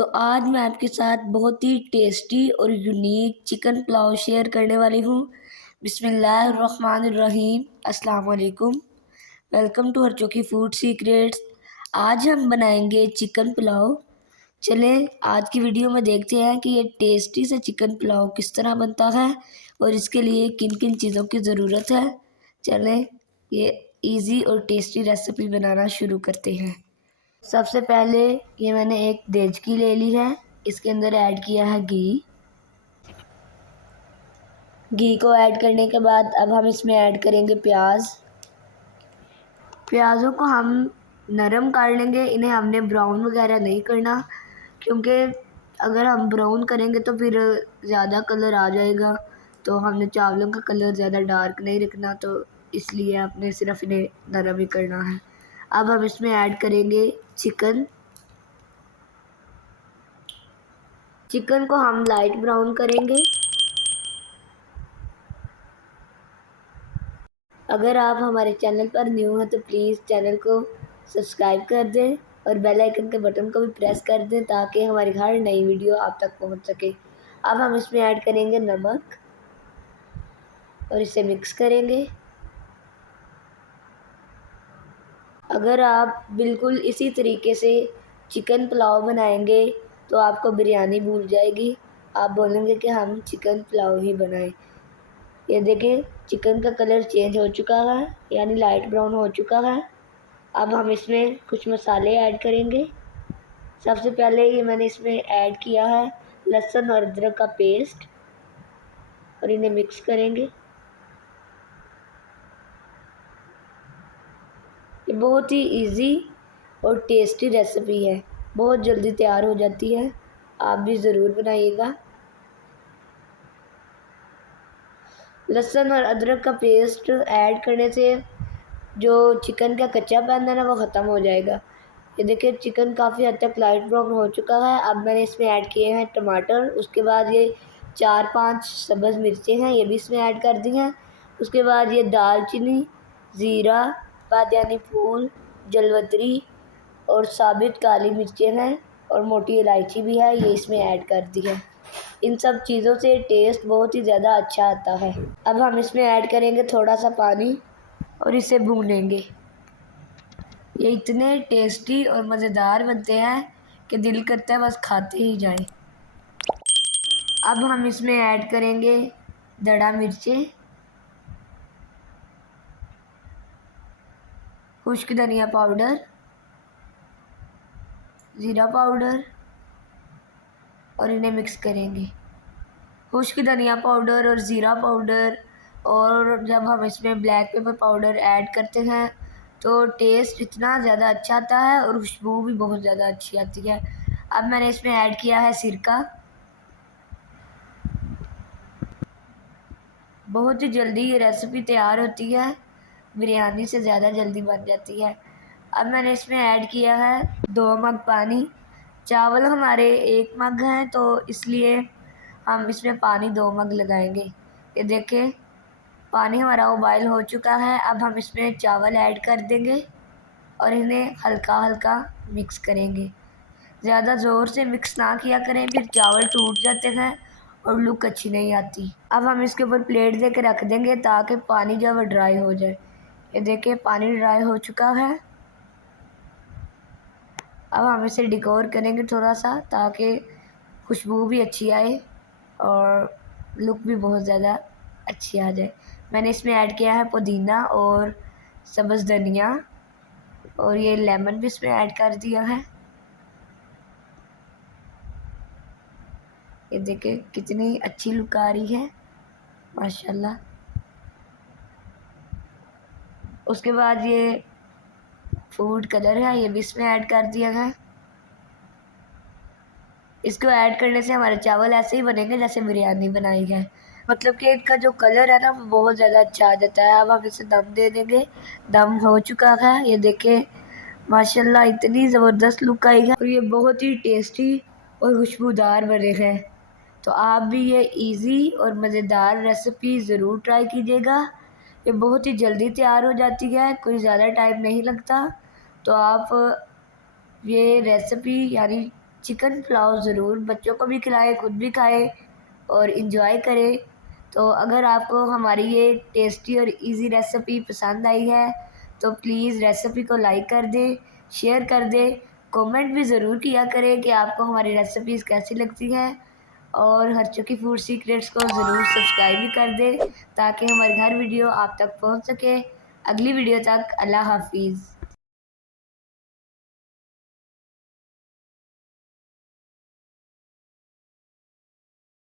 तो आज मैं आपके साथ बहुत ही टेस्टी और यूनिक चिकन पुलाव शेयर करने वाली हूँ। बिस्मिल्लाहिर्रहमानिर्रहीम। अस्सलाम वालेकुम। Welcome to Harchoki food secrets. आज हम बनाएंगे चिकन पुलाव। चलें आज की वीडियो में देखते हैं कि ये टेस्टी से चिकन पुलाव किस तरह बनता है और इसके लिए किन किन चीज़ों की ज़रूरत है। चलें ये इजी और टेस्टी रेसिपी बनाना शुरू करते हैं। सबसे पहले ये मैंने एक देचकी ले ली है। इसके अंदर ऐड किया है घी। घी को ऐड करने के बाद अब हम इसमें ऐड करेंगे प्याज। प्याज़ों को हम नरम काट लेंगे, इन्हें हमने ब्राउन वगैरह नहीं करना, क्योंकि अगर हम ब्राउन करेंगे तो फिर ज़्यादा कलर आ जाएगा। तो हमने चावलों का कलर ज़्यादा डार्क नहीं रखना, तो इसलिए आपने सिर्फ इन्हें नरम ही करना है। अब हम इसमें ऐड करेंगे चिकन। चिकन को हम लाइट ब्राउन करेंगे। अगर आप हमारे चैनल पर न्यू हैं तो प्लीज़ चैनल को सब्सक्राइब कर दें और बेल आइकन के बटन को भी प्रेस कर दें ताकि हमारी हर नई वीडियो आप तक पहुंच सके। अब हम इसमें ऐड करेंगे नमक और इसे मिक्स करेंगे। अगर आप बिल्कुल इसी तरीके से चिकन पुलाव बनाएंगे तो आपको बिरयानी भूल जाएगी। आप बोलेंगे कि हम चिकन पुलाव ही बनाएं। ये देखें चिकन का कलर चेंज हो चुका है, यानी लाइट ब्राउन हो चुका है। अब हम इसमें कुछ मसाले ऐड करेंगे। सबसे पहले ये मैंने इसमें ऐड किया है लहसुन और अदरक का पेस्ट और इन्हें मिक्स करेंगे। ये बहुत ही इजी और टेस्टी रेसिपी है, बहुत जल्दी तैयार हो जाती है। आप भी ज़रूर बनाइएगा। लहसुन और अदरक का पेस्ट ऐड करने से जो चिकन का कच्चापन है ना वो ख़त्म हो जाएगा। ये देखिए चिकन काफ़ी हद तक लाइट ब्राउन हो चुका है। अब मैंने इसमें ऐड किए हैं टमाटर। उसके बाद ये 4-5 सब्ज़ मिर्चें हैं, ये भी इसमें ऐड कर दी हैं। उसके बाद ये दालचीनी, ज़ीरा, बादियानी फूल, जलवतरी और साबित काली मिर्चें हैं और मोटी इलायची भी है, ये इसमें ऐड कर दी है। इन सब चीज़ों से टेस्ट बहुत ही ज़्यादा अच्छा आता है। अब हम इसमें ऐड करेंगे थोड़ा सा पानी और इसे भूनेंगे। ये इतने टेस्टी और मज़ेदार बनते हैं कि दिल करता है बस खाते ही जाएं। अब हम इसमें ऐड करेंगे दड़ा मिर्चें, खुश्क धनिया पाउडर, ज़ीरा पाउडर और इन्हें मिक्स करेंगे। खुश्क धनिया पाउडर और ज़ीरा पाउडर और जब हम इसमें ब्लैक पेपर पाउडर ऐड करते हैं तो टेस्ट इतना ज़्यादा अच्छा आता है और खुशबू भी बहुत ज़्यादा अच्छी आती है। अब मैंने इसमें ऐड किया है सिरका। बहुत ही जल्दी ये रेसिपी तैयार होती है, बिरयानी से ज़्यादा जल्दी बन जाती है। अब मैंने इसमें ऐड किया है 2 मग पानी। चावल हमारे 1 मग हैं तो इसलिए हम इसमें पानी 2 मग लगाएंगे। ये देखें पानी हमारा उबाइल हो चुका है। अब हम इसमें चावल ऐड कर देंगे और इन्हें हल्का हल्का मिक्स करेंगे। ज़्यादा ज़ोर से मिक्स ना किया करें, फिर चावल टूट जाते हैं और लुक अच्छी नहीं आती। अब हम इसके ऊपर प्लेट दे के रख देंगे ताकि पानी जब वो ड्राई हो जाए। ये देखिए पानी ड्राई हो चुका है। अब हम इसे डेकोर करेंगे थोड़ा सा ताकि खुशबू भी अच्छी आए और लुक भी बहुत ज़्यादा अच्छी आ जाए। मैंने इसमें ऐड किया है पुदीना और सब्ज़ धनिया और ये लेमन भी इसमें ऐड कर दिया है। ये देखिए कितनी अच्छी लुक आ रही है माशाल्लाह। उसके बाद ये फूड कलर है, ये भी इसमें ऐड कर दिया है। इसको ऐड करने से हमारे चावल ऐसे ही बनेंगे जैसे बिरयानी बनाई है, मतलब कि इनका जो कलर है ना वो बहुत ज़्यादा अच्छा आ जाता है। अब हम इसे दम दे देंगे। दम हो चुका है, ये देखें माशाल्लाह इतनी ज़बरदस्त लुक आई है और ये बहुत ही टेस्टी और खुशबूदार बने हैं। तो आप भी ये इजी और मज़ेदार रेसिपी ज़रूर ट्राई कीजिएगा। ये बहुत ही जल्दी तैयार हो जाती है, कोई ज़्यादा टाइम नहीं लगता। तो आप ये रेसिपी यानी चिकन पुलाव ज़रूर बच्चों को भी खिलाएं, खुद भी खाएं और इन्जॉय करें। तो अगर आपको हमारी ये टेस्टी और इजी रेसिपी पसंद आई है तो प्लीज़ रेसिपी को लाइक कर दें, शेयर कर दें, कमेंट भी ज़रूर किया करें कि आपको हमारी रेसिपीज़ कैसी लगती हैं और हरचुकी फूड सीक्रेट्स को ज़रूर सब्सक्राइब भी कर दें ताकि हमारी हर वीडियो आप तक पहुंच सके। अगली वीडियो तक अल्लाह हाफिज़।